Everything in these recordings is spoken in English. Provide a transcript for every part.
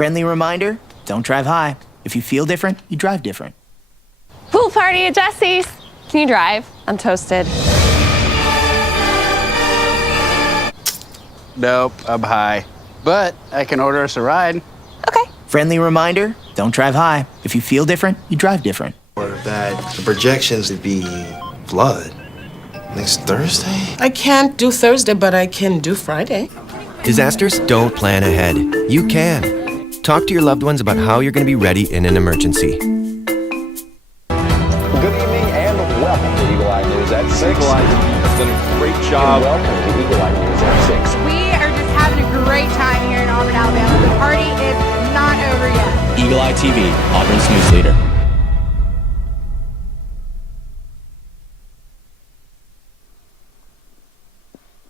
Friendly reminder, don't drive high. If you feel different, you drive different. Pool party at Jesse's. Can you drive? I'm toasted. Nope, I'm high. But I can order us a ride. Okay. Friendly reminder, don't drive high. If you feel different, you drive different. Or that the projections would be flood next Thursday? I can't do Thursday, but I can do Friday. Disasters don't plan ahead. You can. Talk to your loved ones about how you're going to be ready in an emergency. Good evening and welcome to Eagle Eye News at 6. Eagle Eye has done a great job. And welcome to Eagle Eye News at 6. We are just having a great time here in Auburn, Alabama. The party is not over yet. Eagle Eye TV, Auburn's news leader.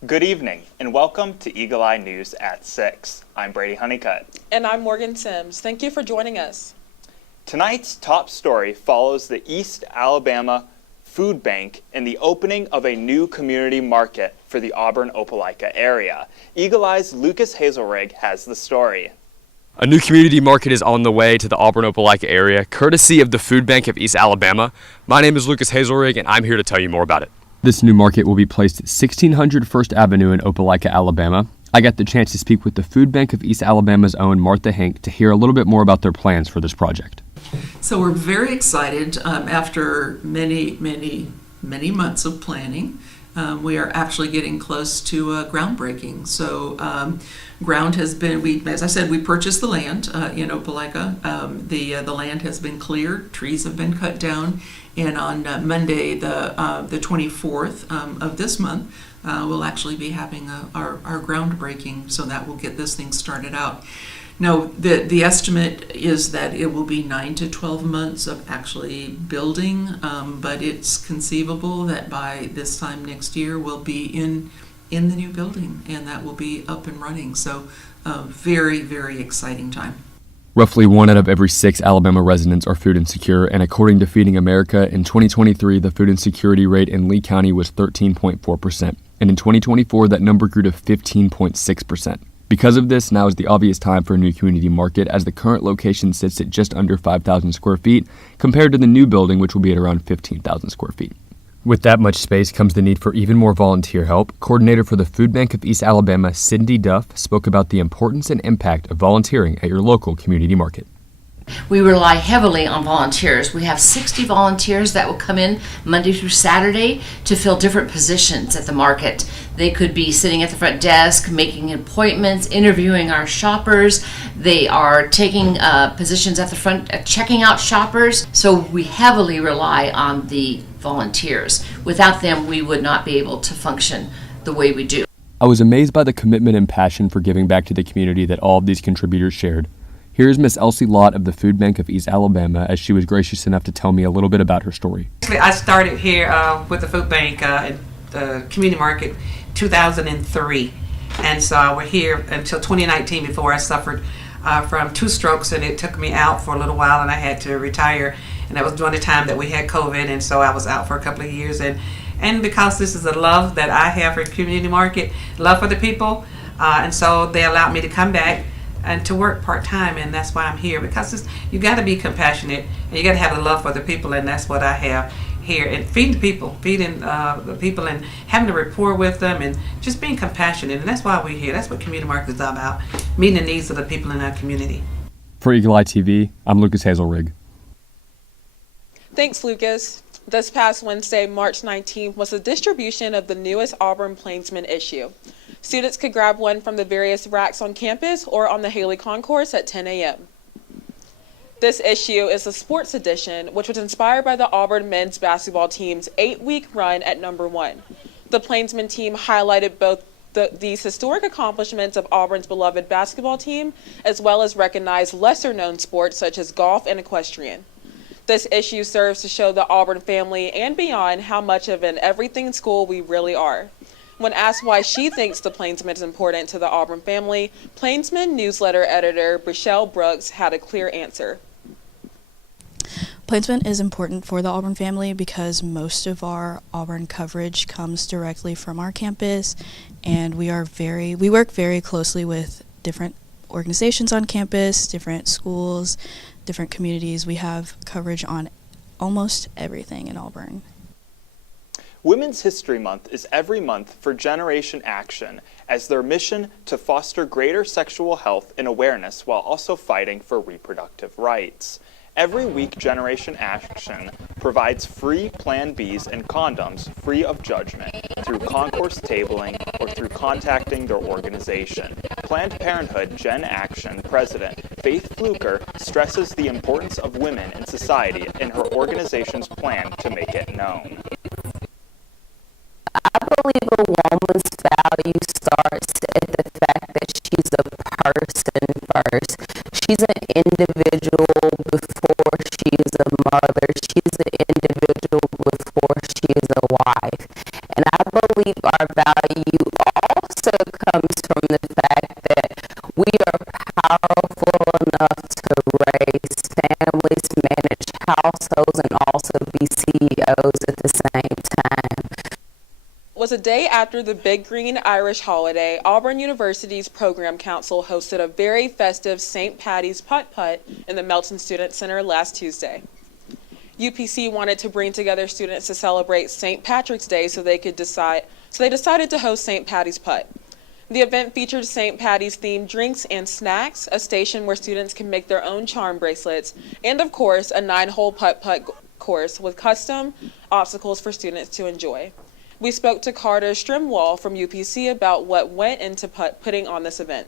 Good evening and welcome to Eagle Eye News at 6. I'm Brady Honeycutt. And I'm Morgan Sims. Thank you for joining us. Tonight's top story follows the East Alabama Food Bank and the opening of a new community market for the Auburn-Opelika area. Eagle Eye's Lucas Hazelrig has the story. A new community market is on the way to the Auburn-Opelika area, courtesy of the Food Bank of East Alabama. My name is Lucas Hazelrig, and I'm here to tell you more about it. This new market will be placed at 1600 First Avenue in Opelika, Alabama. I got the chance to speak with the Food Bank of East Alabama's own Martha Hank to hear a little bit more about their plans for this project. So we're very excited after many months of planning. We are actually getting close to groundbreaking. So ground has been, as I said, we purchased the land in Opelika. The land has been cleared, trees have been cut down, and on Monday, the 24th of this month, we'll actually be having our groundbreaking, so that will get this thing started out. Now, the estimate is that it will be 9 to 12 months of actually building, but it's conceivable that by this time next year we'll be in the new building, and that will be up and running. So, very, very exciting time. Roughly 1 out of every 6 Alabama residents are food insecure, and according to Feeding America, in 2023, the food insecurity rate in Lee County was 13.4%, and in 2024, that number grew to 15.6%. Because of this, now is the obvious time for a new community market, as the current location sits at just under 5,000 square feet, compared to the new building, which will be at around 15,000 square feet. With that much space comes the need for even more volunteer help. Coordinator for the Food Bank of East Alabama, Cindy Duff, spoke about the importance and impact of volunteering at your local community market. We rely heavily on volunteers. We have 60 volunteers that will come in Monday through Saturday to fill different positions at the market. They could be sitting at the front desk, making appointments, interviewing our shoppers. They are taking positions at the front, checking out shoppers. So we heavily rely on the volunteers. Without them, we would not be able to function the way we do. I was amazed by the commitment and passion for giving back to the community that all of these contributors shared. Here's Miss Elsie Lott of the Food Bank of East Alabama, as she was gracious enough to tell me a little bit about her story. I started here with the Food Bank at the Community Market 2003, and so we're here until 2019 before I suffered from 2 strokes, and it took me out for a little while, and I had to retire, and that was during the time that we had COVID, and so I was out for a couple of years, and because this is a love that I have for Community Market, love for the people, and so they allowed me to come back and to work part-time, and that's why I'm here, because you got to be compassionate and you got to have a love for the people, and that's what I have here. And feeding the people and having a rapport with them and just being compassionate, and that's why we're here. That's what community market is all about, meeting the needs of the people in our community. For Eagle Eye TV, I'm Lucas Hazelrig. Thanks, Lucas. This past Wednesday, March 19th, was the distribution of the newest Auburn Plainsman issue. Students could grab one from the various racks on campus or on the Haley Concourse at 10 a.m. This issue is the sports edition, which was inspired by the Auburn men's basketball team's 8-week run at number 1. The Plainsman team highlighted both these historic accomplishments of Auburn's beloved basketball team, as well as recognized lesser-known sports such as golf and equestrian. This issue serves to show the Auburn family and beyond how much of an everything school we really are. When asked why she thinks the Plainsman is important to the Auburn family, Plainsman newsletter editor Brichelle Brooks had a clear answer. Plainsman is important for the Auburn family because most of our Auburn coverage comes directly from our campus, and we work very closely with different organizations on campus, different schools, different communities. We have coverage on almost everything in Auburn. Women's History Month is every month for Generation Action as their mission to foster greater sexual health and awareness while also fighting for reproductive rights. Every week, Generation Action provides free Plan Bs and condoms free of judgment through concourse tabling or through contacting their organization. Planned Parenthood Gen Action President Faith Fluker stresses the importance of women in society in her organization's plan to make it known. I believe a woman's value starts at the fact that she's a person first. She's an individual before she's a mother. She's an individual before she is a wife. And I believe our value also comes from the fact that we are powerful enough to raise families, manage households, and also be CEOs at the same time. Was a day after the Big Green Irish holiday, Auburn University's Program Council hosted a very festive St. Patty's Putt-Putt in the Melton Student Center last Tuesday. UPC wanted to bring together students to celebrate St. Patrick's Day so they decided to host St. Patty's Putt. The event featured St. Patty's themed drinks and snacks, a station where students can make their own charm bracelets, and of course, a 9-hole putt-putt course with custom obstacles for students to enjoy. We spoke to Carter Strimwall from UPC about what went into putting on this event.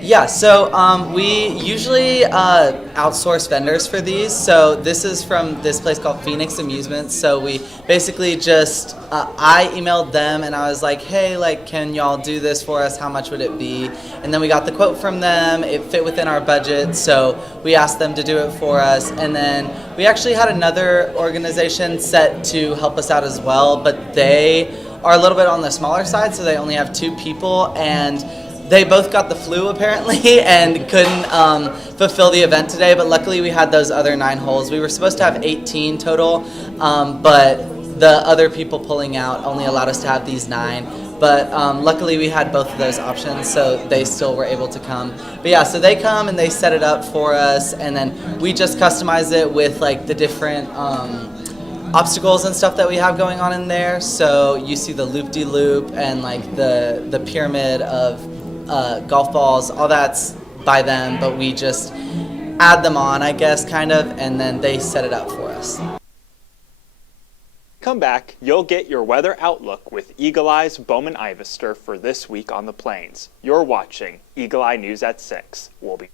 Yeah, so we usually outsource vendors for these. So this is from this place called Phoenix Amusements. So we basically just, I emailed them and I was like, hey, like, can y'all do this for us? How much would it be? And then we got the quote from them. It fit within our budget, so we asked them to do it for us. And then we actually had another organization set to help us out as well, but they are a little bit on the smaller side, so they only have 2 people, and they both got the flu apparently and couldn't fulfill the event today, but luckily we had those other 9 holes. We were supposed to have 18 total, but the other people pulling out only allowed us to have these 9. But luckily we had both of those options, so they still were able to come. But yeah, so they come and they set it up for us, and then we just customize it with like the different obstacles and stuff that we have going on in there. So you see the loop-de-loop and like the pyramid of golf balls, all that's by them, but we just add them on, I guess, kind of, and then they set it up for us. Come back, you'll get your weather outlook with Eagle Eye's Bowman Ivester for this week on the plains. You're watching Eagle Eye News at 6. We'll be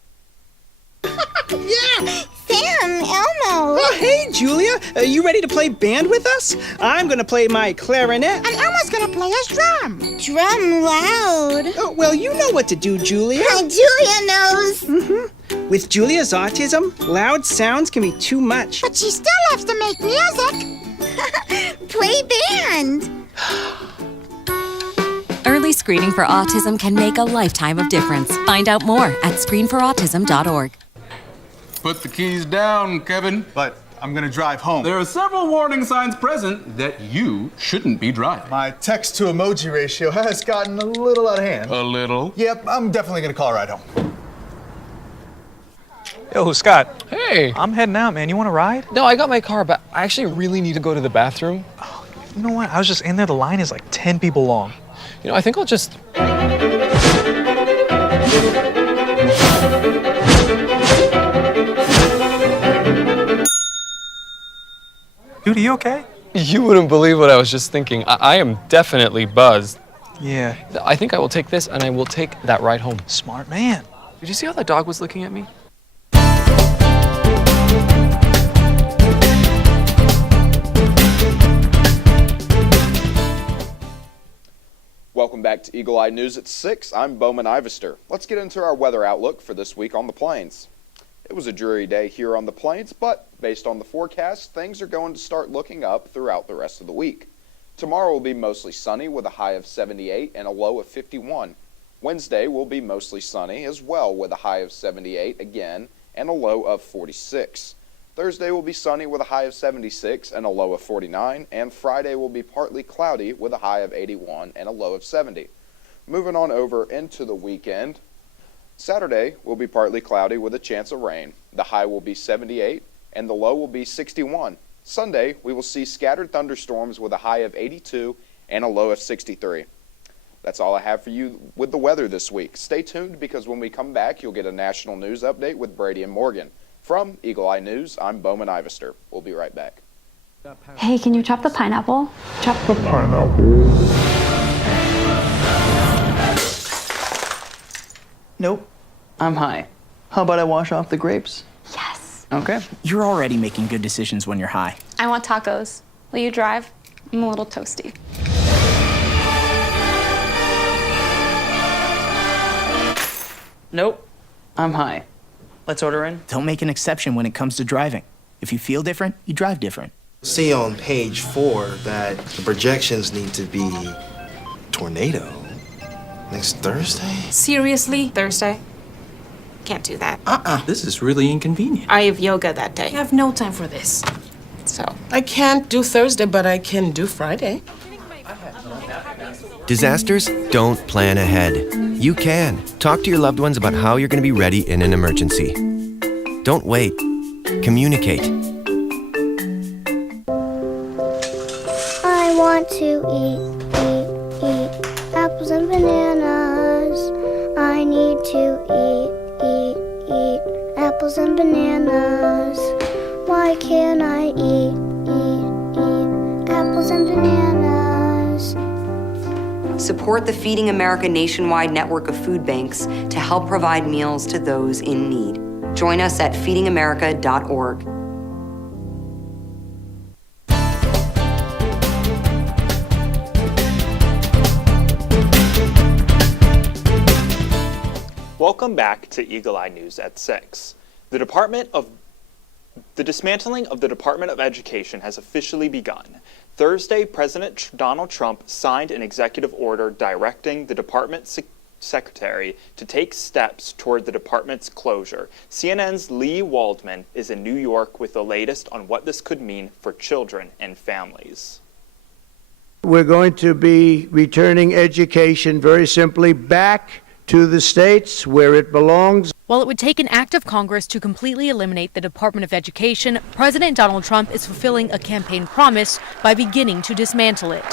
Yeah! Sam, Elmo! Oh, hey, Julia! You ready to play band with us? I'm gonna play my clarinet. And Elmo's gonna play his drum. Drum loud. Oh, well, you know what to do, Julia. Julia knows. Mm-hmm. With Julia's autism, loud sounds can be too much. But she still loves to make music. Play band. Early screening for autism can make a lifetime of difference. Find out more at screenforautism.org. Put the keys down, Kevin. But I'm gonna drive home. There are several warning signs present that you shouldn't be driving. My text to emoji ratio has gotten a little out of hand. A little? Yep, I'm definitely gonna call a ride home. Yo, Scott. Hey. I'm heading out, man. You want to ride? No, I got my car, but I actually really need to go to the bathroom. Oh, you know what? I was just in there. The line is like 10 people long. You know, I think I'll just... Dude, are you okay? You wouldn't believe what I was just thinking. I am definitely buzzed. Yeah. I think I will take this, and I will take that ride home. Smart man. Did you see how that dog was looking at me? Welcome back to Eagle Eye News at 6. I'm Bowman Ivester. Let's get into our weather outlook for this week on the plains. It was a dreary day here on the plains, but based on the forecast, things are going to start looking up throughout the rest of the week. Tomorrow will be mostly sunny with a high of 78 and a low of 51. Wednesday will be mostly sunny as well with a high of 78 again and a low of 46. Thursday will be sunny with a high of 76 and a low of 49, and Friday will be partly cloudy with a high of 81 and a low of 70. Moving on over into the weekend, Saturday will be partly cloudy with a chance of rain. The high will be 78 and the low will be 61. Sunday, we will see scattered thunderstorms with a high of 82 and a low of 63. That's all I have for you with the weather this week. Stay tuned because when we come back, you'll get a national news update with Brady and Morgan. From Eagle Eye News, I'm Bowman Ivester. We'll be right back. Hey, can you chop the pineapple? Chop the Nope. I'm high. How about I wash off the grapes? Yes. Okay. You're already making good decisions when you're high. I want tacos. Will you drive? I'm a little toasty. Nope. I'm high. Let's order in. Don't make an exception when it comes to driving. If you feel different, you drive different. See on page 4 that the projections need to be tornado next Thursday. Seriously? Thursday? Can't do that. This is really inconvenient. I have yoga that day. I have no time for this. So. I can't do Thursday, but I can do Friday. Disasters don't plan ahead. You can. Talk to your loved ones about how you're going to be ready in an emergency. Don't wait. Communicate. I want to eat apples and bananas. I need to eat apples and bananas. Why can't I eat apples and bananas? Support the Feeding America nationwide network of food banks to help provide meals to those in need. Join us at feedingamerica.org. Welcome back to Eagle Eye News at 6. The dismantling of the Department of Education has officially begun. Thursday, President Donald Trump signed an executive order directing the department secretary to take steps toward the department's closure. CNN's Lee Waldman is in New York with the latest on what this could mean for children and families. We're going to be returning education very simply back to the states where it belongs. While it would take an act of Congress to completely eliminate the Department of Education, President Donald Trump is fulfilling a campaign promise by beginning to dismantle it.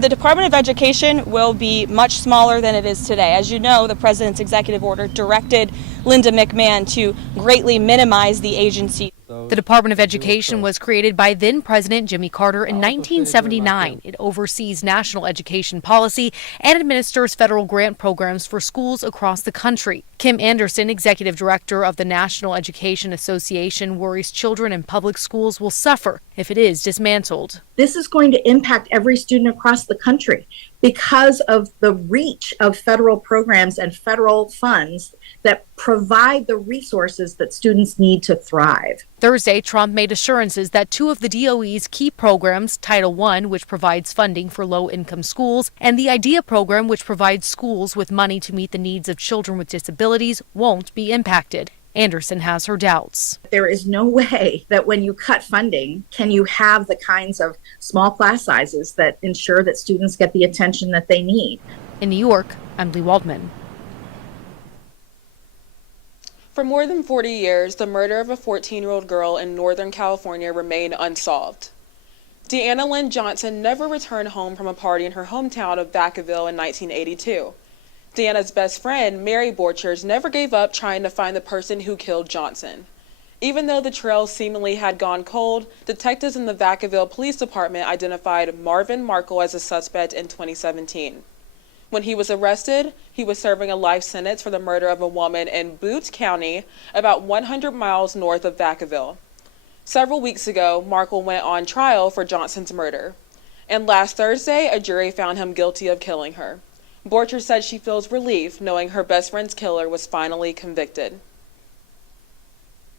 The Department of Education will be much smaller than it is today. As you know, the president's executive order directed Linda McMahon to greatly minimize the agency. The Department of Education was created by then President Jimmy Carter in 1979. It oversees national education policy and administers federal grant programs for schools across the country. Kim Anderson, executive director of the National Education Association, worries children in public schools will suffer if it is dismantled. This is going to impact every student across the country because of the reach of federal programs and federal funds that provide the resources that students need to thrive. Thursday, Trump made assurances that two of the DOE's key programs, Title I, which provides funding for low-income schools, and the IDEA program, which provides schools with money to meet the needs of children with disabilities, won't be impacted. Anderson has her doubts. There is no way that when you cut funding, can you have the kinds of small class sizes that ensure that students get the attention that they need. In New York, I'm Lee Waldman. For more than 40 years, the murder of a 14-year-old girl in Northern California remained unsolved. Deanna Lynn Johnson never returned home from a party in her hometown of Vacaville in 1982. Deanna's best friend, Mary Borchers, never gave up trying to find the person who killed Johnson. Even though the trail seemingly had gone cold, detectives in the Vacaville Police Department identified Marvin Markle as a suspect in 2017. When he was arrested, he was serving a life sentence for the murder of a woman in Boots County, about 100 miles north of Vacaville. Several weeks ago, Markle went on trial for Johnson's murder. And last Thursday, a jury found him guilty of killing her. Borchers said she feels relief knowing her best friend's killer was finally convicted.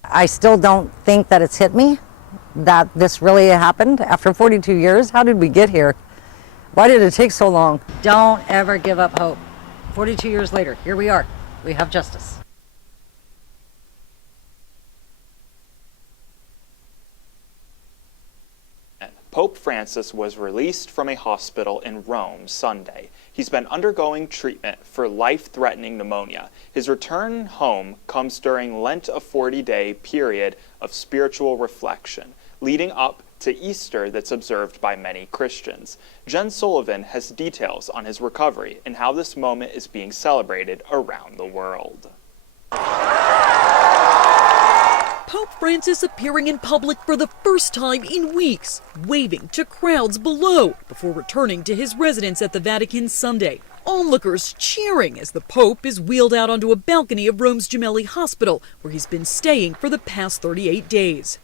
I still don't think that it's hit me, that this really happened after 42 years. How did we get here? Why did it take so long? Don't ever give up hope. 42 years later, here we are. We have justice. Pope Pope Francis was released from a hospital in Rome Sunday. He's been undergoing treatment for life-threatening pneumonia. His return home comes during Lent, a 40-day period of spiritual reflection, leading up to Easter that's observed by many Christians. Jen Sullivan has details on his recovery and how this moment is being celebrated around the world. Pope Francis appearing in public for the first time in weeks, waving to crowds below before returning to his residence at the Vatican Sunday. Onlookers cheering as the Pope is wheeled out onto a balcony of Rome's Gemelli Hospital, where he's been staying for the past 38 days.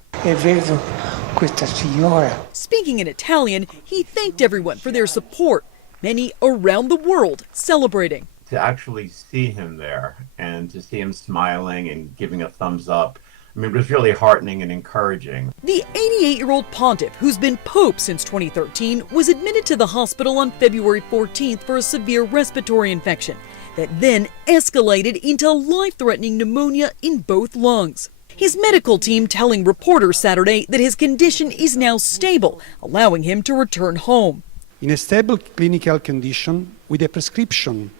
Speaking in Italian, he thanked everyone for their support, many around the world celebrating. To actually see him there and to see him smiling and giving a thumbs up, I mean, it was really heartening and encouraging. The 88-year-old pontiff, who's been pope since 2013, was admitted to the hospital on February 14th for a severe respiratory infection that then escalated into life-threatening pneumonia in both lungs. His medical team telling reporters Saturday that his condition is now stable, allowing him to return home. In a stable clinical condition with a prescription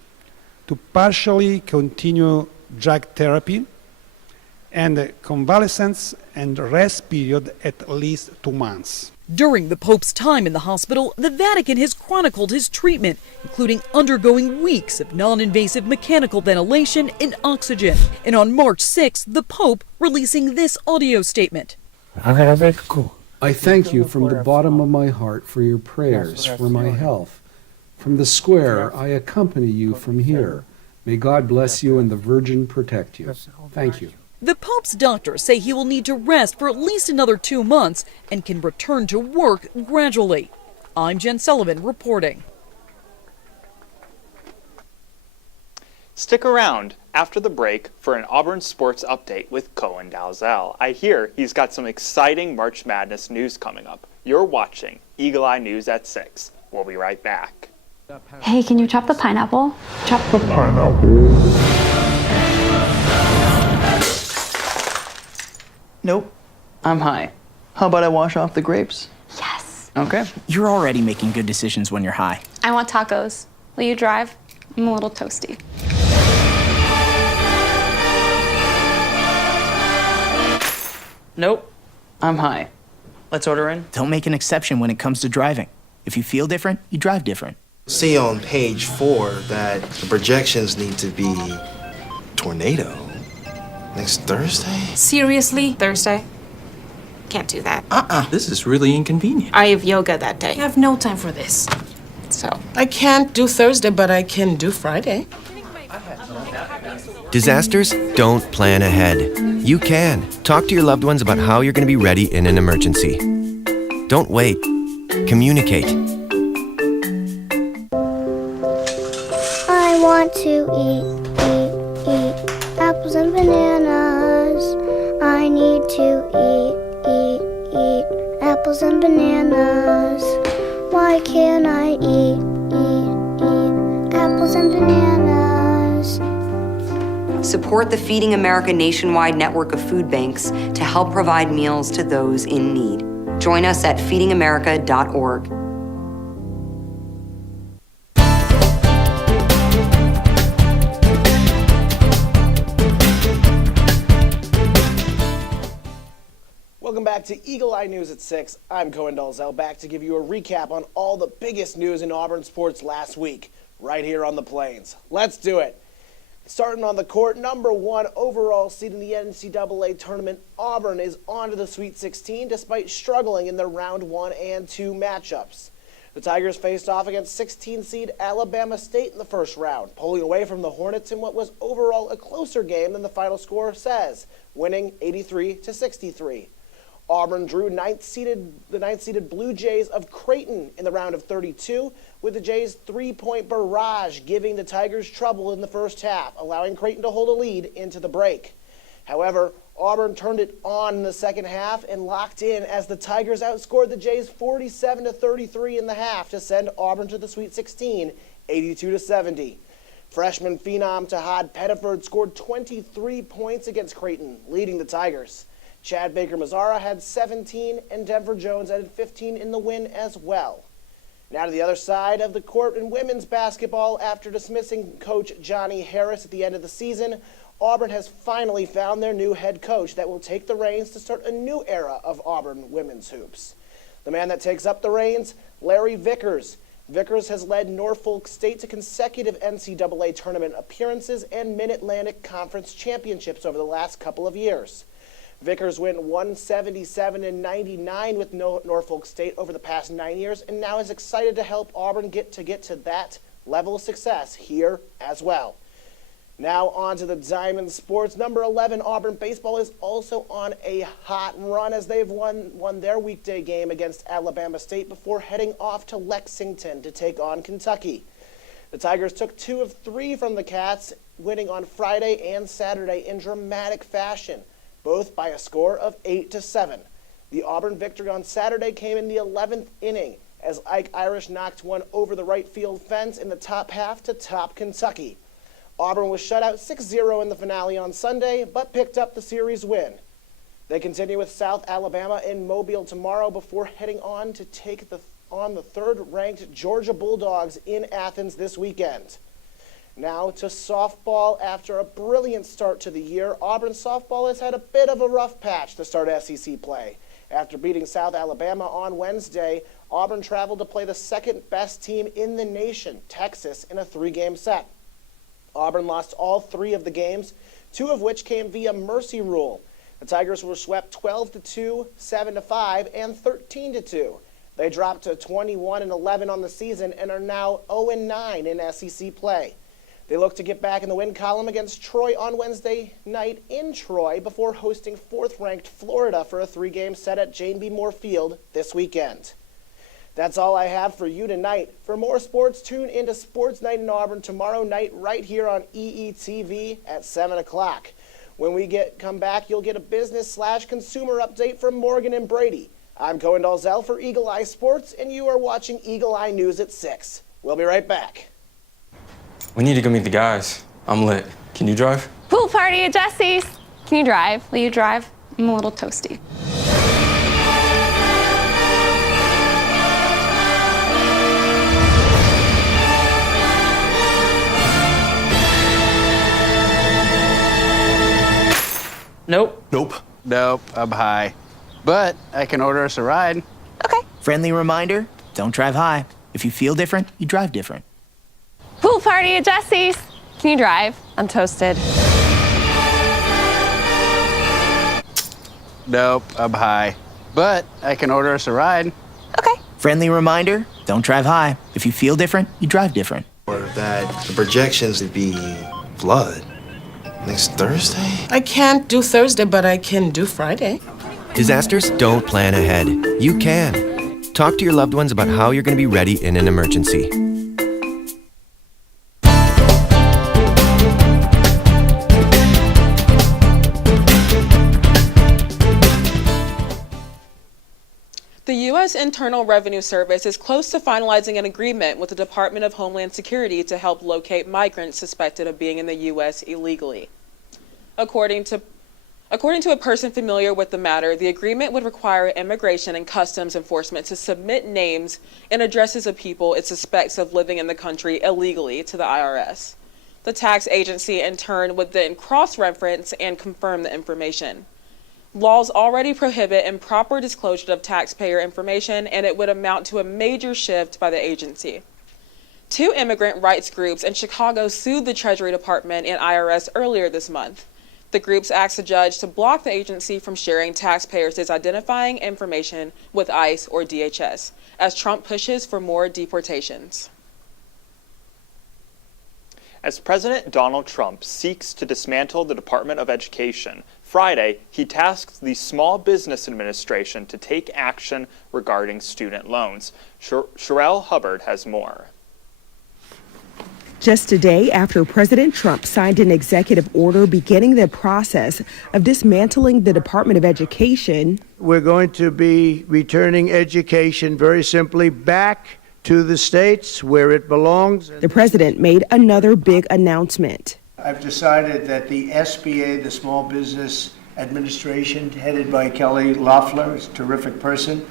to partially continue drug therapy and a convalescence and rest period at least 2 months. During the Pope's time in the hospital, the Vatican has chronicled his treatment, including undergoing weeks of non-invasive mechanical ventilation and oxygen. And on March 6th, the Pope releasing this audio statement. I thank you from the bottom of my heart for your prayers for my health. From the square, I accompany you from here. May God bless you and the Virgin protect you. Thank you. The Pope's doctors say he will need to rest for at least another 2 months and can return to work gradually. I'm Jen Sullivan reporting. Stick around after the break for an Auburn sports update with Cohen Dalzell. I hear he's got some exciting March Madness news coming up. You're watching Eagle Eye News at 6. We'll be right back. Hey, can you chop the pineapple? Chop the pineapple. Nope. I'm high. How about I wash off the grapes? Yes. Okay. You're already making good decisions when you're high. I want tacos. Will you drive? I'm a little toasty. Nope. I'm high. Let's order in. Don't make an exception when it comes to driving. If you feel different, you drive different. See on page 4 that the projections need to be tornado next Thursday? Seriously? Thursday? Can't do that. This is really inconvenient. I have yoga that day. I have no time for this. So. I can't do Thursday, but I can do Friday. Disasters don't plan ahead. You can. Talk to your loved ones about how you're going to be ready in an emergency. Don't wait. Communicate. I want to eat apples and bananas. I need to eat apples and bananas. Why can't I eat apples and bananas? Support the Feeding America nationwide network of food banks to help provide meals to those in need. Join us at feedingamerica.org. Welcome back to Eagle Eye News at 6. I'm Cohen Dalzell, back to give you a recap on all the biggest news in Auburn sports last week, right here on the Plains. Let's do it. Starting on the court, #1 overall seed in the NCAA tournament, Auburn is on to the Sweet 16 despite struggling in their round 1 and 2 matchups. The Tigers faced off against 16 seed Alabama State in the first round, pulling away from the Hornets in what was overall a closer game than the final score says, winning 83-63. Auburn drew the ninth-seeded Blue Jays of Creighton in the round of 32, with the Jays' three-point barrage giving the Tigers trouble in the first half, allowing Creighton to hold a lead into the break. However, Auburn turned it on in the second half and locked in as the Tigers outscored the Jays 47-33 in the half to send Auburn to the Sweet 16, 82-70. Freshman phenom Tahad Pettiford scored 23 points against Creighton, leading the Tigers. Chad Baker-Mazara had 17, and Denver Jones added 15 in the win as well. Now to the other side of the court in women's basketball. After dismissing coach Johnny Harris at the end of the season, Auburn has finally found their new head coach that will take the reins to start a new era of Auburn women's hoops. The man that takes up the reins, Larry Vickers. Vickers has led Norfolk State to consecutive NCAA tournament appearances and Mid-Atlantic Conference championships over the last couple of years. Vickers went 177-99 with Norfolk State over the past 9 years, and now is excited to help Auburn get to that level of success here as well. Now on to the Diamond Sports. Number 11, Auburn baseball is also on a hot run as they've won their weekday game against Alabama State before heading off to Lexington to take on Kentucky. The Tigers took 2 of 3 from the Cats, winning on Friday and Saturday in dramatic fashion, both by a score of 8-7. The Auburn victory on Saturday came in the 11th inning as Ike Irish knocked one over the right field fence in the top half to top Kentucky. Auburn was shut out 6-0 in the finale on Sunday, but picked up the series win. They continue with South Alabama in Mobile tomorrow before heading on to take on the third-ranked Georgia Bulldogs in Athens this weekend. Now to softball. After a brilliant start to the year, Auburn softball has had a bit of a rough patch to start SEC play. After beating South Alabama on Wednesday, Auburn traveled to play the second-best team in the nation, Texas, in a 3-game set. Auburn lost all 3 of the games, 2 of which came via mercy rule. The Tigers were swept 12-2, 7-5, and 13-2. They dropped to 21-11 on the season and are now 0-9 in SEC play. They look to get back in the win column against Troy on Wednesday night in Troy before hosting 4th-ranked Florida for a 3-game set at Jane B. Moore Field this weekend. That's all I have for you tonight. For more sports, tune into Sports Night in Auburn tomorrow night right here on EETV at 7 o'clock. When we come back, you'll get a business/consumer update from Morgan and Brady. I'm Cohen Dalzell for Eagle Eye Sports, and you are watching Eagle Eye News at 6. We'll be right back. We need to go meet the guys. I'm lit. Can you drive? Pool party at Jesse's. Can you drive? Will you drive? I'm a little toasty. Nope. Nope. Nope, I'm high. But I can order us a ride. Friendly reminder, don't drive high. If you feel different, you drive different. Pool party at Jesse's. Can you drive? I'm toasted. Nope, I'm high. But I can order us a ride. Friendly reminder, don't drive high. If you feel different, you drive different. Or that the projections would be flood next Thursday? I can't do Thursday, but I can do Friday. Disasters don't plan ahead. You can. Talk to your loved ones about how you're going to be ready in an emergency. The U.S. Internal Revenue Service is close to finalizing an agreement with the Department of Homeland Security to help locate migrants suspected of being in the U.S. illegally. According to a person familiar with the matter, the agreement would require Immigration and Customs Enforcement to submit names and addresses of people it suspects of living in the country illegally to the IRS. The tax agency, in turn, would then cross-reference and confirm the information. Laws already prohibit improper disclosure of taxpayer information, and it would amount to a major shift by the agency. 2 immigrant rights groups in Chicago sued the Treasury Department and IRS earlier this month. The groups asked the judge to block the agency from sharing taxpayers' identifying information with ICE or DHS, as Trump pushes for more deportations. As President Donald Trump seeks to dismantle the Department of Education, Friday, he tasked the Small Business Administration to take action regarding student loans. Sherelle Hubbard has more. Just a day after President Trump signed an executive order beginning the process of dismantling the Department of Education, we're going to be returning education very simply back to the states where it belongs. The president made another big announcement. I've decided that the SBA, the Small Business administration headed by Kelly Loeffler, is a terrific person,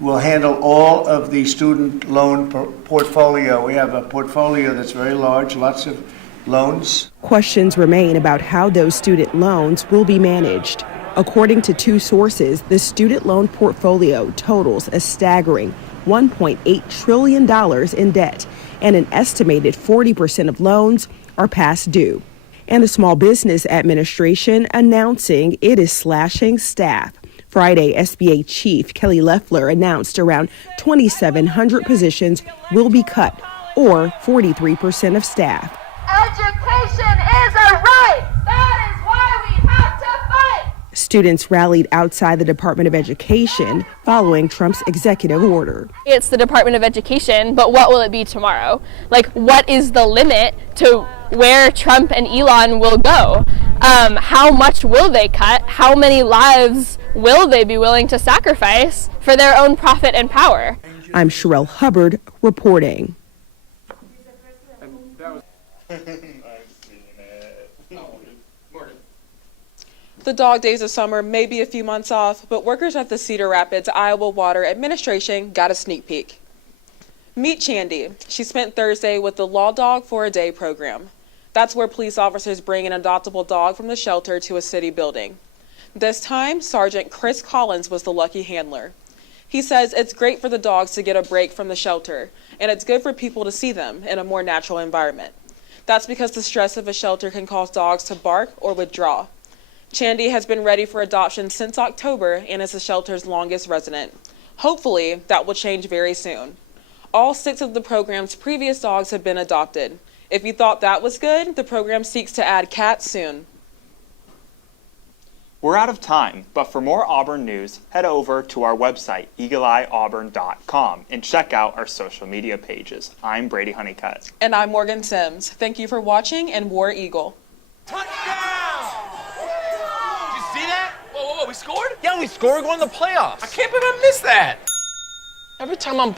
will handle all of the student loan portfolio. We have a portfolio that's very large, lots of loans. Questions remain about how those student loans will be managed. According to two sources, the student loan portfolio totals a staggering $1.8 trillion in debt, and an estimated 40% of loans are past due. And the Small Business Administration announcing it is slashing staff. Friday, SBA Chief Kelly Loeffler announced around 2,700 positions will be cut, or 43% of staff. Education is a right. That is why we have to fight. Students rallied outside the Department of Education following Trump's executive order. It's the Department of Education, but what will it be tomorrow? Like, what is the limit to where Trump and Elon will go? How much will they cut? How many lives will they be willing to sacrifice for their own profit and power? I'm Sherelle Hubbard reporting. The dog days of summer may be a few months off, but workers at the Cedar Rapids Iowa Water Administration got a sneak peek. Meet Chandy. She spent Thursday with the Law Dog for a Day program. That's where police officers bring an adoptable dog from the shelter to a city building. This time, Sergeant Chris Collins was the lucky handler. He says it's great for the dogs to get a break from the shelter, and it's good for people to see them in a more natural environment. That's because the stress of a shelter can cause dogs to bark or withdraw. Chandy has been ready for adoption since October and is the shelter's longest resident. Hopefully, that will change very soon. All 6 of the program's previous dogs have been adopted. If you thought that was good, the program seeks to add cats soon. We're out of time, but for more Auburn news, head over to our website, eagleeyeauburn.com, and check out our social media pages. I'm Brady Honeycutt. And I'm Morgan Sims. Thank you for watching, and War Eagle. See that? Whoa, we scored? Yeah, we scored. We're going to the playoffs. I can't believe I missed that. Every time I'm